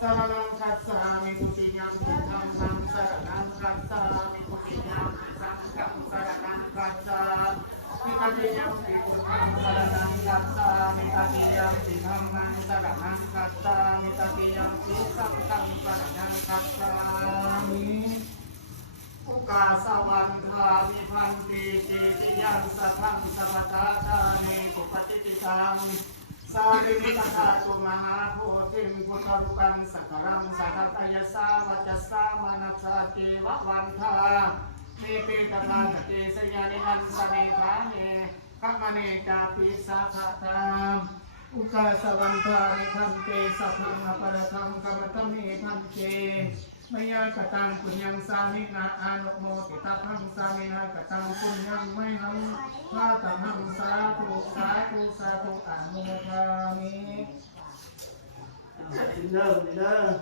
สรณังคัจฉามิพุทธิยัมปิธัมมังสรณังคัจฉามิพุทธิยัมปิสังฆังสรณังคัจฉามิตติยัมปิพุทธังสรณังคัจฉามิตติยัมปิธัมมังสรณังคัจฉามิตติยัมปิสังฆังสรณังคัจฉามิอุกาสวันทามิพันติเจติยังสัทธังสมตาทานิปุปฏิติตังสาวิมิตาตุมหาโพธิพุทธรุกังสักการัง สหัตยสาวัจสามานัสเทวะวันทาเมเปตตาตติสยานิหันสเนธาเนคัมเนจาปิสัพพะตาอุกาสวันทานิทันเตสัพพังอปรทังกรรมตมิทันเตมยากตังปุญญังสามินาอานุโมติตาพังสามินากตังปุญญังไม่หังพาตังหังสาธุสาธุสาธุอานุโมทามิเริ่มเริ่ม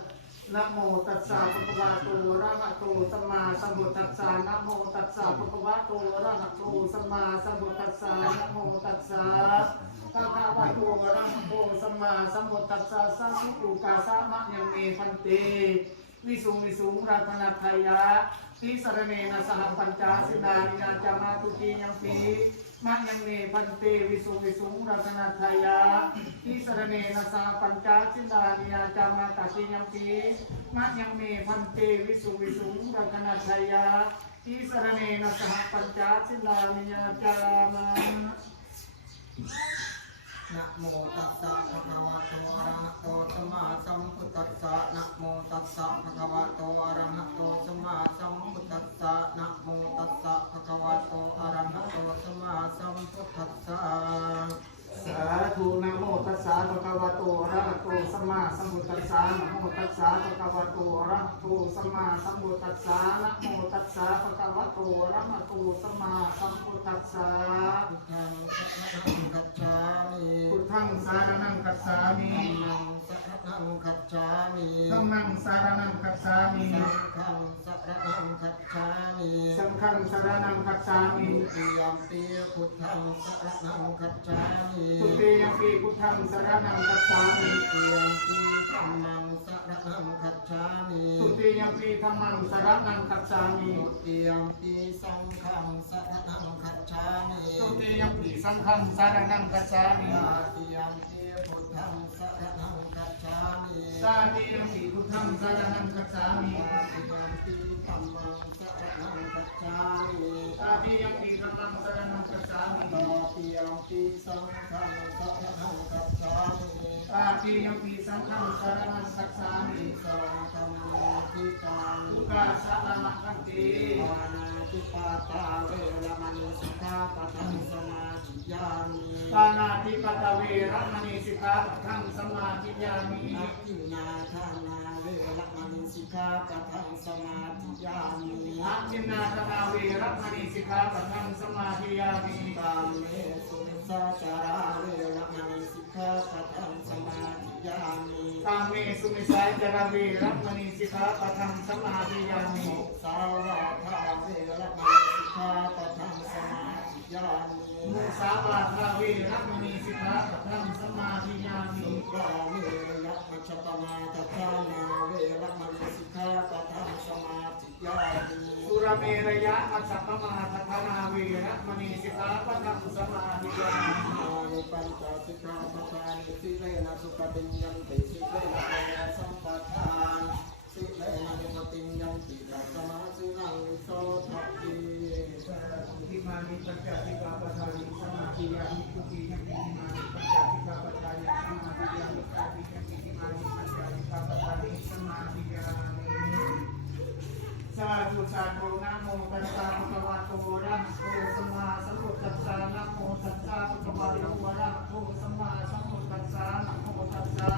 นะโมตัสสะภะคะวะโตอะระหะโตสัมมาสัมพุทธัสสะนะโมตัสสะภะคะวะโตอะระหะโตสัมมาสัมพุทธัสสะนะโมตัสสะภะคะวะโตอะระหะโตสัมมาสัมพุทธัสสะสัพพุกาสะมะยังเมพันเตวิสุงวิสุงรัตนัทยะทิสรเนนะสหปัญจาสินานินาจามาตุติยัมปี มะยังเนพันเตวิสุวิสุงรัตนัทยาทิสรเนนสาปัญจาสินานิยาจามาตาชิยัมปีมะยังเนพันเตวิสุวิสุงรัตนัทยาทิสรเนนสาปัญจาสินานิยาจามา นะโมตัสสะภะคะวะโตอะระหะโตสัมมาสัมพุทธัสสะนะโมตัสสะภะคะวะโตอะระหะโตสัมมาสัมพุทธัสสะนะโมตัสสะภะคะวะโตอะระหะโตสัมมาสัมพุทธัสสะสาธุนะโมตัสสะภะคะวะโตอะระหะโตสัมมาสัมพุทธัสสะนะโมตัสสะภะคะวะโตอะระหะโตสัมมาสัมพุทธัสสะนะโมตัสสะภะคะวะโตอะระหะโตสัมมาสัมพุทธัสสะพุทธังสรณังคัมพุทธั งสารนังคัจฉามิ ธัมมังสรณังคัจฉามิธัมมังสารนังคัจฉามิสังฆังสรณังคัจฉามิสังฆังสารนังคัจฉามิติยัมปีพุทธังสรณังคัจฉามิสุติยมปีพุทธังสารนังคัจฉามิติยัมปีธัมมังสรณังคัจฉามิสุติยมปีธัมมังสารนังคัจฉามิทุติยัมปีสังฆังสรณังคัจฉามิสุติยมปีสังฆังสารนังคัจฉามิตาติยัมปีพุทธังสรณังคัจฉามิ สาธิยมปีพุทธังสารนังคัจฉามิติยัมปีธัมมังสรณังคัจฉามิสาธิยมปีธัมมังสารนังคัจฉามิตาติยัมปีสังฆังสรณังคัจฉามิสาธิยมปีสังฆังสารนังคัจฉามิสังฆังทิตังทุกาสารนังคันติปานาติปาตาเวรมณีสิกขาปะทังสมาธิยามิ ปานาติปตะเวรมณีสิกขาปะทังสมาธิยามินักขินาทานาเวรมณีสิกขาปะทังสมาธิยามิอาจินนานาเวรมณีสิกขาปะทังสมาธิยามิตามเมสุนิสาจาราเวรมณีสิกขาปะทังสมาธิยามิตามเมสุมิสายจราเวรมณีสิกขาปะทังสมาธิยามิสาวาทาเวรมณีสิกขาปะทังสมา ยามุสาวาทาเวรมณีสิกขาปะทังสมาธิยามิสุาเวรัมัชตมาตถานาเวรัมณีสิกขาปะทังสมาธิยามิสุรเมรยะมัจจปมาทัพนาเวรัมณีสิกขาปะทังสมาธิยามิอาปัญจสิกขาปทานสิเลนะสุปฏิญญันติสิเลนะสัมปทานสิเลนะปติญญันติตัสมาสินังโสทติทิ มานิปัจจสิกาปะทานิสมาธิยามิทุติยมปิมานิปัจจสิกาปะทานิสมาธิยามิตาติยมปิมานิปัจจสิกาปะทานิสมาธิยามิสาธุสาธุนะโมตัสสะภะคะวะโตอะระหะโตสัมมาสัมพุทธัสสะนะโมตัสสะภะคะวะโตอะระหะโตสัมมาสัมพุทธัสสะนะโมตัสสะ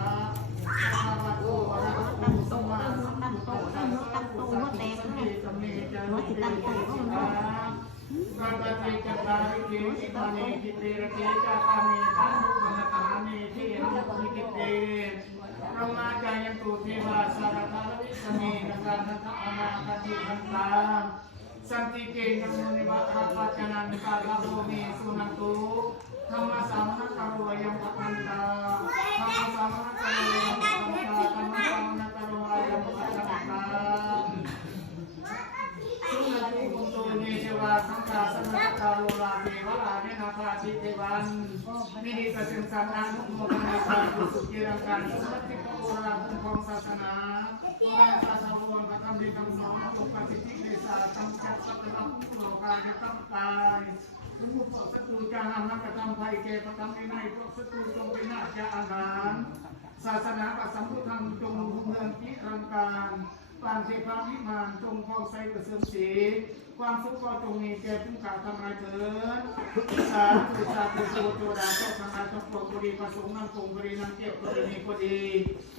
อิมา นิกิเตระเกจาคามิตังทุกขณตานิทิยนุกิกิตพระมาจายันตุเทวาสารคารวิสเมนะการทันทะอนาคติทันตาสันติเกณฑ์มุนิวะอาปัจจนันตาลาโภเมสุนันตุธรรมสามนักโรยังปัตตันตาธรรมสามนักโรยังปัตตันตาธรรมสามนักโรยังปัตตันตา สุนันตุกุโตเนเทวา สังฆาสนักตาโลลาเทวราเนนาภาชิเทวันมินิสสินสันนานุโมทนาสาธุสุกิรังการสุนัติโกโอราคุมของศาสนาตุลาสาสาวงกตัมดิตัมสองอุปสิทธิเดชาตัมจักสัตตัมโลกาจะตัมตายสมุปสัตตุจานัมนักตัมภัยเกปตัมในในพวกสัตตุจงเป็นนาจาอาหารศาสนาปัสสัมพุทธังจงรุ่งเรืองกิรังการ ปานเทพาวิมานจงเข้าใส่กระเสริมสีความสุขก็จงมีแก่ผู้กล่าวทำลายเถิดสาธุสาธุสุโตดาเจ้าทำลายทุกคนบุรีประสงค์นั่งคงบุรีนั่งเก็บบุรีมีบุรี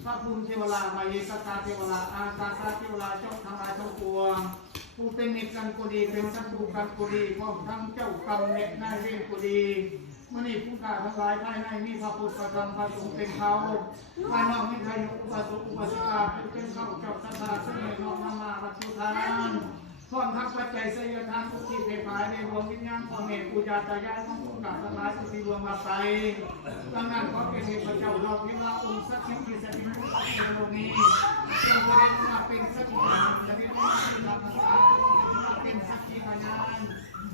พระภูมิเทวรามาเยสตาเทวราอาตาสาเทวราเจ้าทำลายทั้งปวง ผู้เป็นมิตรกันกุดีเป็นศัตรูกันกุดีพร้อมทั้งเจ้ากรรมเน็ตนายเวรกุดีมื่อนี้ผู้ขาทั้งหลายภายในมีพระพุทธธรรมพระสงฆ์เป็นเขาภายนอกมีใครอุปสมอุปสิกาเป็นเข้าเจ้าสัทธาซึ่งในนอกนามาวัตถุทานพร้อมทั้งปัจจัยสยทานทุกที่เป็นภายในรวมวิญญาณพ่อแม่ปูญาตายายของผู้ขาทั้งหลายที่รวมมาไปดังนั้นขอเป็นเหตุพระเจ้าเราที่ว่าองค์สักดิ์สิทธิ์สถิตในโลกนี้จงเป็นมาเป็นสักดิ์สิทธิ์สถิตในธรรมศาสตร์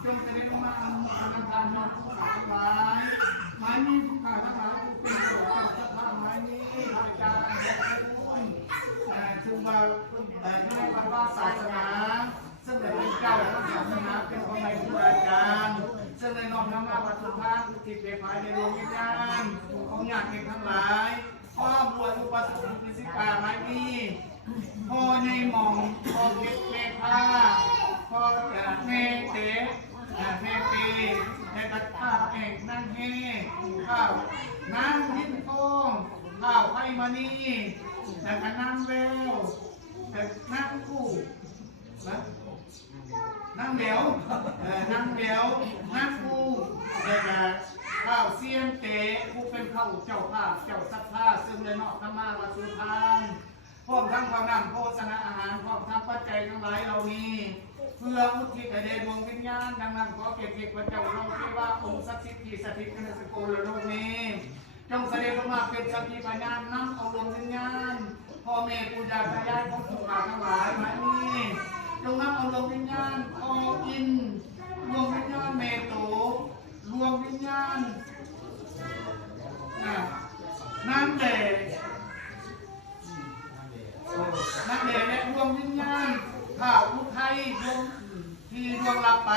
จงเป็นมาอนุโมทาทานนอผู้ขาทั้งหลายหมายมีผู้ขาทั้งหลายผู้เป็นเจ้าเจ้าสัทธาหมายนี้อาจารย์ถึงว่าในพระศาสนาซึ่งเป็นเจ้าพระศาสนาเป็นของในครูอาจารย์ซึ่งในนอมน้ำมาวัตถุทานติดเป็นภายในดวงวิญญาณของญาติทั้งหลายข้อบวชอุปสมบทสิกาไม้นี้พอในหมองพอเก็บเมผ้าพอจะเมเตะเมเตในกระทาเอกนั่งเฮข้าวน้ำทิ้งทองข้าวไผ่มณีแล้วก็น้ำเวลแต่น้ำกู้นะน้ำเหลวเอ่อน้ำเหลวน้ำกูแล้วก็ข้าวเสียมเตะผู้เป็นข้าวเจ้าภาพเจ้าสัทธาซึ่งในนอกธรรมาวัตถุทานพร้อมทั้งความนำโภชนะอาหารพร้อมทั้งปัจจัยทั้งหลายเหล่านี้ พื่ออุทิศแด่ดวงวิญญาณดังนั้นขอเกียรติพระเจ้าเราที่ว่าองค์ศักดิ์สิทธิ์ที่สถิตในสกุลโลกนี้จงเสด็จลงมาเป็นสักขีพยานนำเอาดวงวิญญาณพ่อแม่ปู่ย่าตายายของผู้ขาทั้งหลายมานี้จงนำเอาดวงวิญญาณอออินดวงวิญญาณเมโตดวงวิญญาณอ่น้ำแดงนักเดชและดวงวิญญาณ ข้าวอุทัยดวงที่ดวงลับไป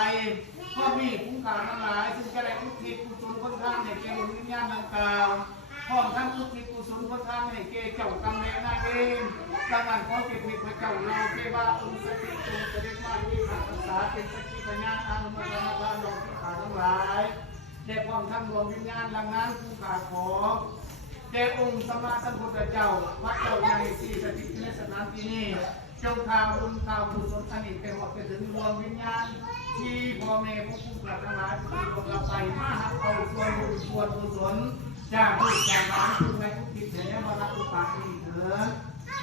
พ่อพี่คุ้มขารทั้งหลายซึ่งจะได้อุทิศกุศลพ้นท่างในเกดวงวิญญาณดังกล่าวพร้อมทั้งอุทิศกุศลพ้นท่างในเกเจ้ากรรมแม่นาเองดังนั้นขอเก็บผิพระเจ้าเราเทวาองค์สถิตจงเสด็จมาที่ขัรักษาเป็นสกขีพยานอนุโมทนาทานดอกที่ขาทั้งหลายได้พร้อมทั้งดวงวิญญาณดังนั้นผู้ขาขอแด่องค์สมมาสัมพุทธเจ้าพระเจ้าในที่สถิตในสถานที่นี้ จงข่าวบุญข่าวบุญสนสนิทเป็นหอกไปถึงดวงวิญญาณ ที่พ่อแม่ผู้ผู้ปรารถนาที่ลงเราไปมาหักเอาส่วนบุญส่วนกุศลจากผู้จากหลานทุกในทุกทิศเสียมารับอุปาทีเถิด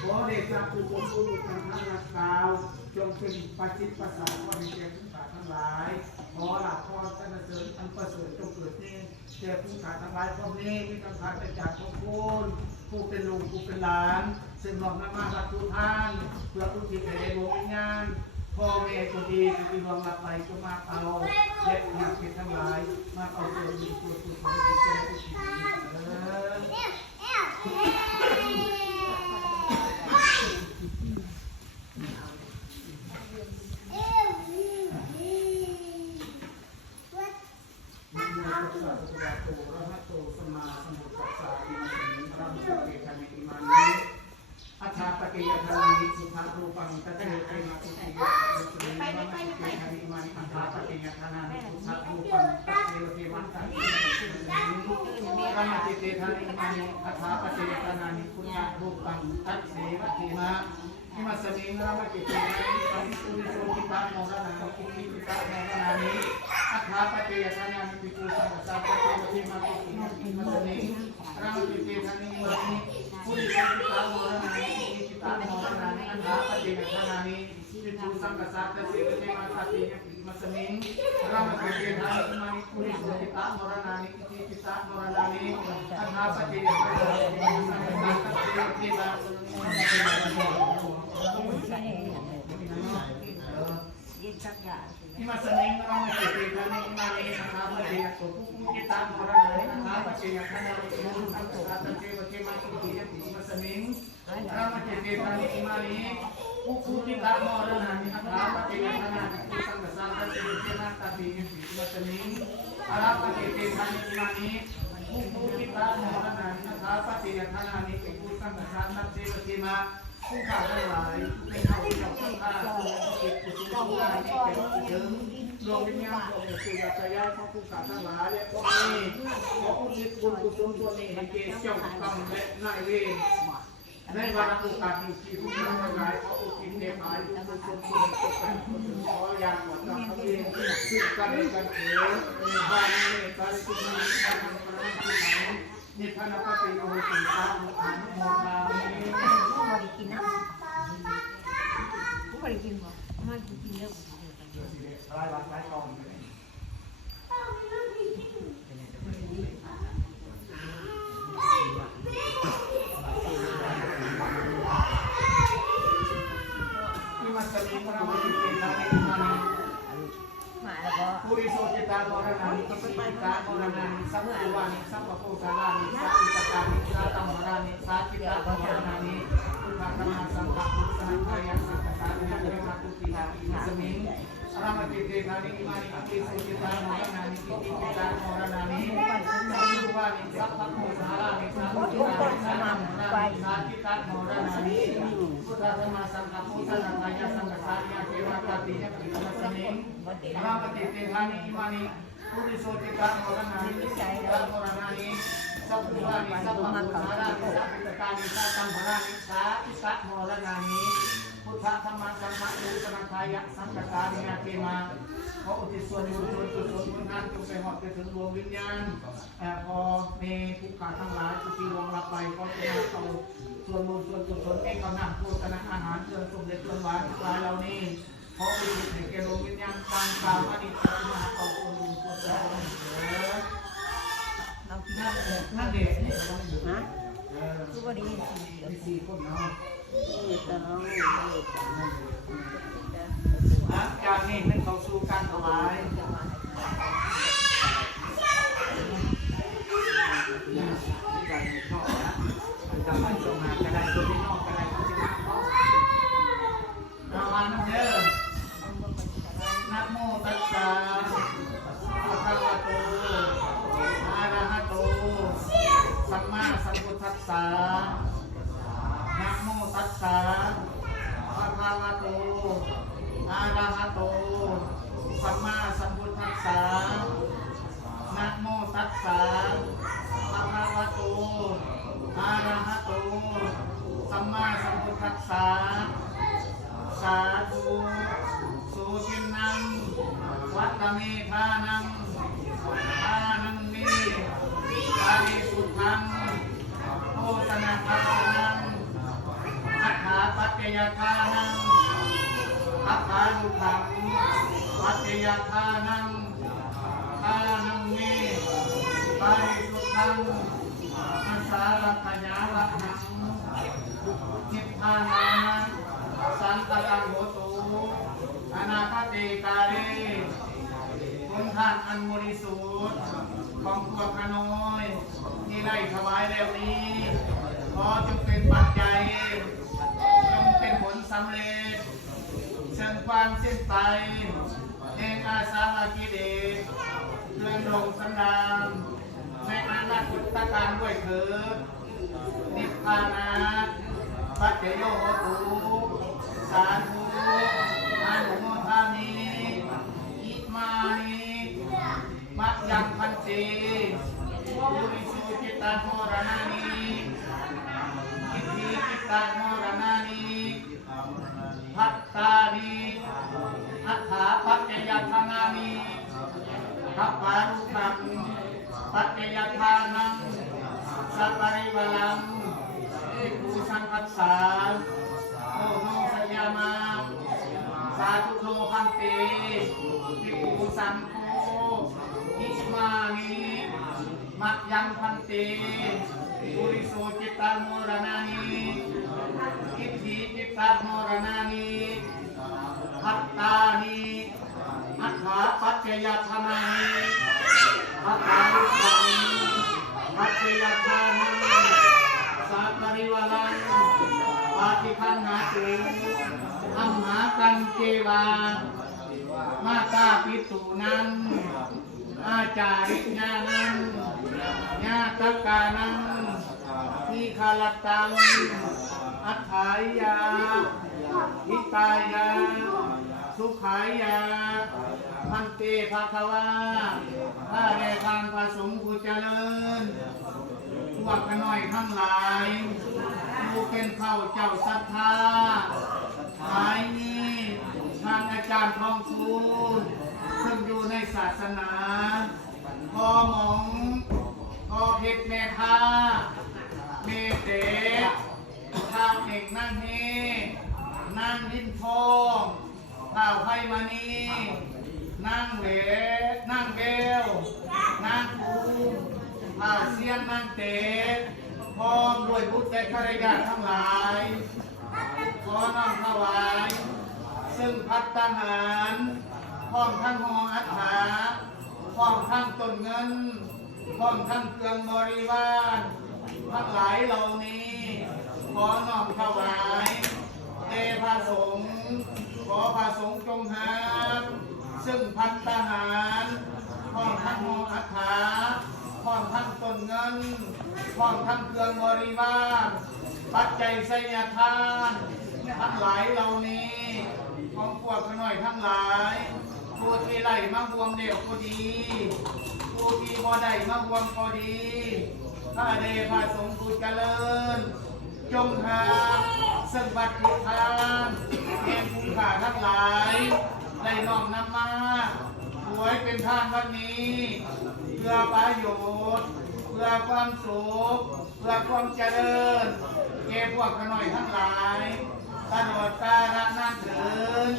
ขอเดชะผู้คนผู้ลูกทั้งทางนักกล่าวจงเป็นปัจจิตปัสสาวะในแก่ผู้ขาทั้งหลายขอหลับพรสรรเสริญอันประเสริฐจงเกิดนี้แก่ผู้ขาทั้งหลายพร้อมนี้ที่ต้องการจะจากทุกคน กูเป็นลุงกูเป็นหลานซึ่งน้อมนำมาสักทุกท่านเพื่ออุทิศให้ดวงวิญญานพ่อแม่ก็ดีที่รวงรับไปก็มาเอาและอยากเป็นทั้งหลายมาเอาตัวดีตัวตัวของดีแก่ผู้ที่ดีเออ นะโมตัสสะภะคะวะโตอะระหะโตสัมมาสัมพุทธัสสะอิมังสมิพระมุขเกทานิอิมานิอัฏฐาปะเกยทานิสุภารูปังตัจเจเตนะตุติยะมุสลิมะนะเกทานิอิมานิอัฏฐาปะเกยทานิสุภารูปังตัจเจเตวันตังอิมังสมิพ ติเตทานิมานิคาถาปฏิปนานิคุณารูปังตัจเจวะเทมะที่มาสมิงรามากิตินานิปฏิสุริโสกิตาโมานิกิติตาโมรณานิอัฏฐาปเจยธานานิปิปุสังกัสสะปะเจวะเทมากิติมารามากิตินานิมานิปุริโสกิตาโมรณานิกิติตาโมานิอัฏฐาปเจยธานานิปิปุสังกัสสะเจวะเทมากิตินานิมาสมิงรามากิตินานิมานิปุริโสกิตาโมรณานิกิติตาโมรณานิอัฏฐาปเจยธานานิปิปุสังกัสสะปะเจวะเทมาที่มาสนิงเรามติดติดแล้วนี่มาเลยนะครับมาเรียนตัวผู้ผู้ที่ตามของเราเลยนะครับมาเรียนขณะที่เราทำตัวเราตั้งใจว่าจะมาที่ที่ที่มาสนิงเรามาติดติดแล้วนี่ มาเลย ผู้ผู้ที่ตามของเราเนี่ยนะครับมาเรียนขณะที่สังกัดสังกัดที่ที่มาตัดที่ที่มาสนิงเรามาติดติดแล้วนี่มาเลยผู้ผู้ที่ตามของเราเนี่ยนะครับมาเรียนขณะนี้เป็นผู้สังกัดสังกัดที่ที่มาผู้ข่าวทั้งหลายเป็นเขาที่เราต้องการจิตกุศลต้องการที่เป็นถึงดวงวิญญาณของสุริยะยาของผู้ขาทั้งหลายและพวกนี้ขออุทิศบุญกุศลตัวนี้ให้แก่เจ้ากรรมและนายเวร ในวันโอกาสที่ที่ผู้ทั้งหลายขออุทิศเดชหายบุญกุศลส่วนตกแต่งคนขออย่างหมดจำทั้งเองซึ่งกันและกันเถิดในบ้านนี้การทุกนี้การทำพระราชที่ไหนนิพพานปฏิโยติตามุขานุโมทามิผู้บริกินนะผู้บริกินบ่มากินเยอะรายวันรายกองที่มันจะมีพระพุทธเจ้าในมา มาแล้วก็ปุริโสจิตามรณานิกิสิตามรณานิสัมภวานิสัมปโพธานานิสัพพิตานิสัตมรานิสัจิตามรณานิพุทธธรรมสังฆพุทธสังฆายาสังฆานิเรมาตุติหาอิสมิงอรามติเตนานิมานิกิสุจิตามรณานิกิติตามรณานิสัมภวานิสัพพโพธานานิสัพพิตานิสัตมรานิสัจิตามรณานิพุทธธรรมสังฆพุทธสังฆายาสังฆานิเรมาตุติหาอิสมิงราปฏิเทธานิมานิปุริโสติกามรณานินิสัยามรณานิสัพพุานิสัพพะมุสารานิสัพพิตกานิสัพตัมภรานิสาอิสะมรณานิพุทธธรรมสังฆะอุตนาทายะสังฆตานิยเกมาขออุทิศส่วนบุญส่วนกุศลผลงานจงไปหอดไปถึงดวงวิญญาณเอ่อพอเมทุกขาทั้งหลายทุกที่ลงรับไปก็จะมาเอาส่วนบุญส่วนกุศลเองก็นำโภชนะอาหารเครื่องสมเด็จเครื่องหวานทั้งหลายเหล่านี้ ขออุทิศให้แก่ดวงวิญญาณตามตามอดีตที่มาเอาคนบุญคนกุศลเถิดเรากินนั่นเด็กนั่นเด็กนี่เราอยู่นะเออผู้บริกินมีสี่คนเนาะต้อง หลังจากนี้เป็นเข้าสู่การถวายนี่การชอบนะจะไปส่งมากระไดตัวที่นอกกระไดตัวที่นอกเนาะรางวัลน้ำเด้อนะโมตัสสะภะคะวะโต อะระหะโต สัมมาสัมพุทธัสสะนะโมตัสสะภะคะวะโต อะระหะโต สัมมาสัมพุทธัสสะนะโมตัสสะภะคะวะโต อะระหะโต สัมมาสัมพุทธัสสะ สาธุ สุจินังวัตเมธานังทานังเมปาริสุทธังโอตนะทัสนังอัฏฐาปัจจยทานังอัฏฐาลุขังปัจจยทานังทานังเมปาริสุทธังอัสสารัตยาลัหังนิพพานาสันตลังโหตุ อนาคติกาเลคุณท่านอันบริสุทธิ์ของพวขน้อย ที่ได้ถวายแล้วนี้ขอจงเป็นปัจจัยจงเป็นผลสำเร็จเชิงความสิ้นไปแห่งอาสาวะกิเลสเรื่องลงสันดานในอนาคตการด้วยเถิดนิพพานาปัจจโยโหตุ สาธุอนุโมทามิอิมานิมัจจังพันเตปุริสุจิตาโมรนานิกิติจิตาโมรนานีพัตตานีอัฏฐาปัจจยทานานีทัพปารุตังปัจจยทานังสัปริวลังเอกุสังคัสสาาธุโนพันเตปิปูสังโฆอิมานิมัจยังพันเตปุริโสจิตตังโมรณานิอิทธิจิตตังโมรณานิพัตตานิอัฏฐาปัจจยธรรมานิพัตตานุสานิปัจจยธรรมานิสัพปริวาลังปาติคันหาตุ อัมากันเจวา มาตาปิตุนังอาจาริญานังญาตกานังทีคาลตัง อัฏฐายาหิตายา สุขายาพันเตภาควาถ้าได้ทานผสมกุเจริญพวกกันหน่อยทั้งหลายผู้เป็นเข้าเจ้าศรัทธาายนี้ทางอาจารย์ทองคูณซึ่งอยู่ในศาสนาพ่อหมองพ่อเพชรแม่ค้าเมเตข้าวเอกนั่งเฮนั่งดินทองข้าวไผ่มานีนั่งเหลนั่งเบลนั่งคูข้าวเสียนนั่งเตะพร้อมด้วยพุทธคารยาทั้งหลาย ขอน้อมถวาย ซึ่งพัตตาหารพร้อมทั้งหออัฐาพร้อมทั้งต้นเงินพร้อมทั้งเครื่องบริวารทั้งหลายเหล่านี้ ขอน้อมถวายเอพระสงฆ์ขอพระสงฆ์จงหาซึ่งพัตตาหารพร้อมทั้งหออัฐาพร้อมทั้งต้นเงินพร้อมทั้งเครื่องบริวารปัจจัยไสยทาน ทั้งหลายเหล่านี้ของพวกขน้อยทั้งหลาย ผู้ที่ไล่มาบวมเดี่ยวก็ดี ผู้ที่บ่ได้มาบวมก็ดีถ้าเดชพระสงฆ์ผู้เจริญจงหาซึ่งบัตรทุกทานแห่งคุณค่าทั้งหลายได้น้อมนำมาหวยเป็นทานวันนี้ เพื่อประโยชน์ เพื่อความสุข เพื่อความเจริญเก็บพวกขน่อยทั้งหลาย ตลอดกาลนานเถิน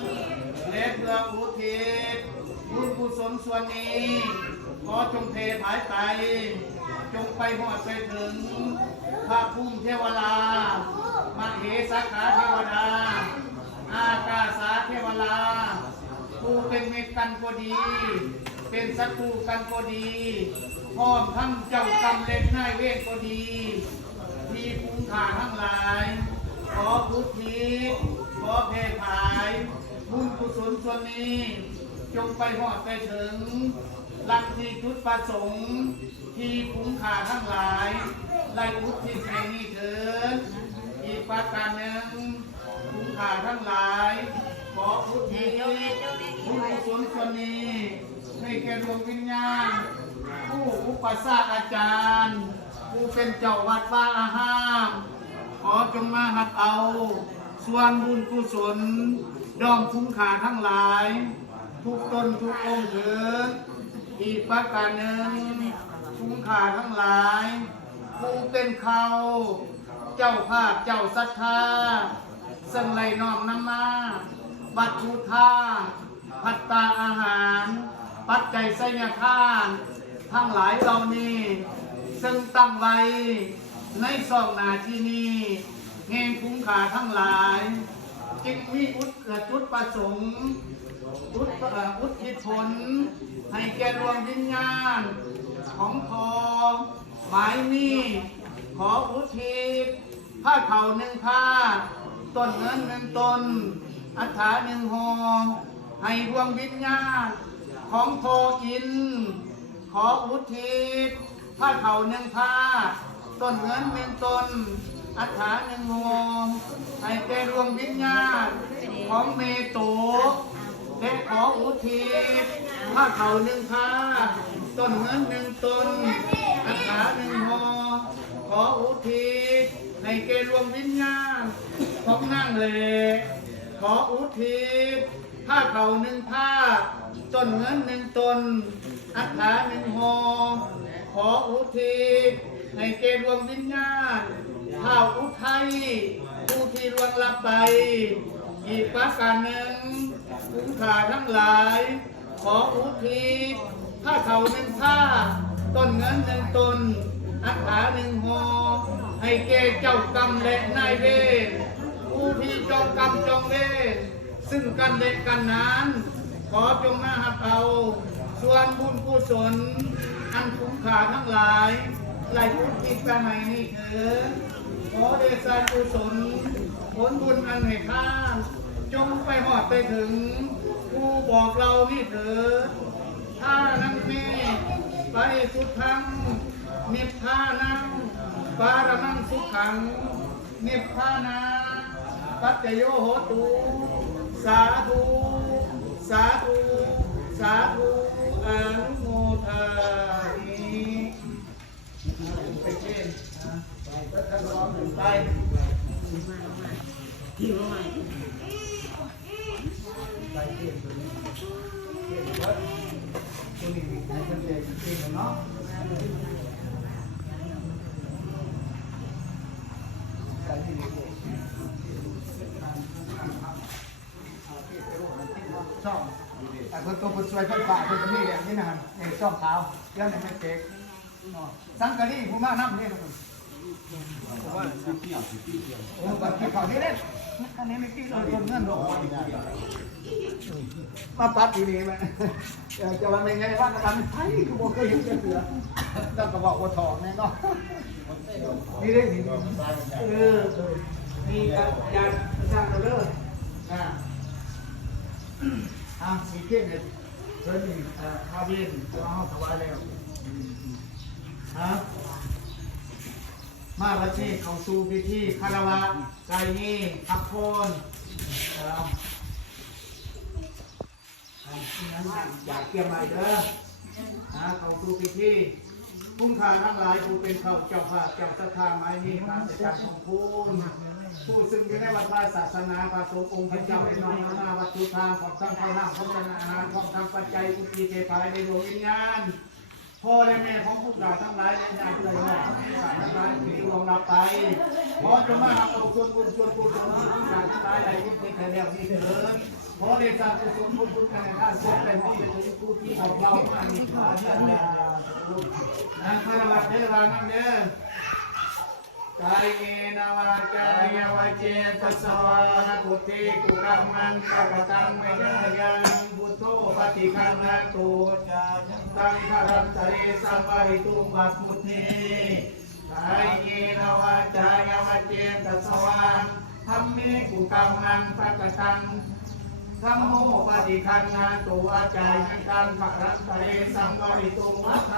และเพื่ออุทิศบุญกุศลส่วนนี้ขอจงเทผายไป จงไปหอดไปถึง พระภูมิเทวลามเหสักขาเทวดา อากาสาเทวลาผู้เป็นเมตกันก็ดี เป็นศัตรูกันก็ดีพร้อมทั้งเจ้ากรรมเล็กนายเวทก็ดี ส่วนนี้ จงไปหอดไปถึงหลังที่จุดประสงค์ที่ภูมิขาทั้งหลายไล่อุทิศแห่งนี้เถิดอีกประการหนึ่งภูมิขาทั้งหลายขอพุทธิบุญกุศลส่วนนี้ให้แก่ดวงวิญญาณผู้อุปสาอาจารย์ ผู้เป็นเจ้าวัดว่าอาหาม ขอจงมาหัดเอา ส่วนบุญกุศล ดอมคุ้มค่าทั้งหลาย ทุกตนทุกองค์เถิดอีกประการหนึ่งคุ้มค่าทั้งหลายผู้เป็นเขาเจ้าภาพเจ้าศรัทธาซึ่งไหลน้อมนำมาวัตถุทาพัตตาอาหาร ปัจจัยไสยทานทั้งหลายเหล่านี้ซึ่งตั้งไว้ในสองนาที่นี้แห่งคุ้มค่าทั้งหลาย จึงมีอุดเกิดจุดประสงค์อุดอ่ออุทิผล ให้แก่ดวงวิญญาณ ของทองหมายนี้ขออุทิศผ้าเข่าหนึ่งผ้า ต้นเงินหนึ่งต้น อัฐาหนึ่งหอให้ดวงวิญญาณ ของโทอิน ขออุทิศผ้าเข่าหนึ่งผ้า ต้นเงินหนึ่งต้น อัฐาหนึ่งหอให้แก่ดวงวิญญาณของเมโตและขออุทิศผ้าเขาหนึ่งผ้าต้นเงินหนึ่งต้นอัฐาหนึ่งหอขออุทิศให้แก่ดวงวิญญาณของนั่งเลขออุทิศผ้าเขาหนึ่งผ้าต้นเงินหนึ่งต้นอัฐาหนึ่งหอขออุทิศให้แก่ดวงวิญญาณ ข้าวอุทัยผู้ที่ล่วงลับไป อีกประการหนึ่งคุ้มค่าทั้งหลาย ขออุทิศผ้าเขาหนึ่งผ้า ต้นเงินหนึ่งตนอัฐาหนึ่งหอให้แก่เจ้ากรรมและนายเวรผู้ที่จองกรรมจองเวรซึ่งกันและกันนั้น ขอจงมาหับเอาส่วนบุญกุศลอันคุ้มค่าทั้งหลายไหลายผู้ที่ไปให้นี่เถิด ขอเดชะกุศลผลบุญอันให้ข้าจงไปหอดไปถึงผู้บอกเรานี่เถิดถ้านั้นแม่ไปสุดทั้งนิพพานังปารมังสุขัง นิพพานา ปัจจโยโหตุ สาธุ สาธุ สาธุอนุโมทามิไปเช่นนะไปท่าน ไปไปเช่นตัวนี้เช่นเบิดตัวนี้มีใครเป็นเด็กเช่นเนาะใส่ที่นี่ช่องแต่คนตัวคนสวยคนฝ่าคนจะมีแบบนี้นะครับในช่องขาวเรื่องนี้ไม่เจ๊กสังกะรีผู้มากน้ำนี่ทุกคนโอ้บัตรที่เขาที่เล่นอันนี้ไม่กี่เราคนเงินหรอก มาปัดอยู่นี่ไหมจะวันเป็นไงว่ากันไทยก็บอกก็ยังจะเสือต้องกระบอกว่าทองแน่นอนนี่ได้สิเออมีการยานสร้างเราเลยอ่าอะมีเพียงเดียเพิ่นนี่เอ่อข้าวเย็นเอาถวายแล้วฮะ มาวันนี้เขาสู่พิธีคารวะใจนี้พักโคนอาเอาที่นั้นอยากเตรียมอะไรเด้อนะเขาสู่พิธีพุ่งทาทั้งหลายผู้เป็นเขาเจ้าภาพเจ้าสถานไม้นี้ครับในการของคุณผู้ซึ่งอยู่ในวัดวาศาสนาพระสงฆ์องค์พระเจ้าไอ้น้องนาวัตถุทางของทั้งข้าหน้าของธนาอาหารของทางปัจจัยอุทิเทพายในดวงวิญญาณ พ่อและแม่ของพวกเราทั้งหลายในนาติเลยน้องทั้งที่สายทั้งหลายที่ลวงรับไปขอจงมาเอาส่วนบุญส่วนกุศลที่ทุกล่าวทั้งหลายได้ยที่เป็นแต่แล้วนี้เถิดขอไดชะกุศลบุญคุณกันในท่านทรงเป็นที่เป็นผู้ที่ของเรามามีพระญาณนะคารวะเทวานั่งเด้อ กายเยนวาจายวาเจตสวาบุตติกุกัมมันตะกตังเมยยังบุตโตปฏิคันนาตุตังคารันตะเรสัมปริตุมัตมุนีกายเยนวาจายวาเจตสวาธรรมเมกุกัมมันตะกตังสัมโมปฏิคันนาตัวใจในการขับรันตะเรสังวริตุมัตถ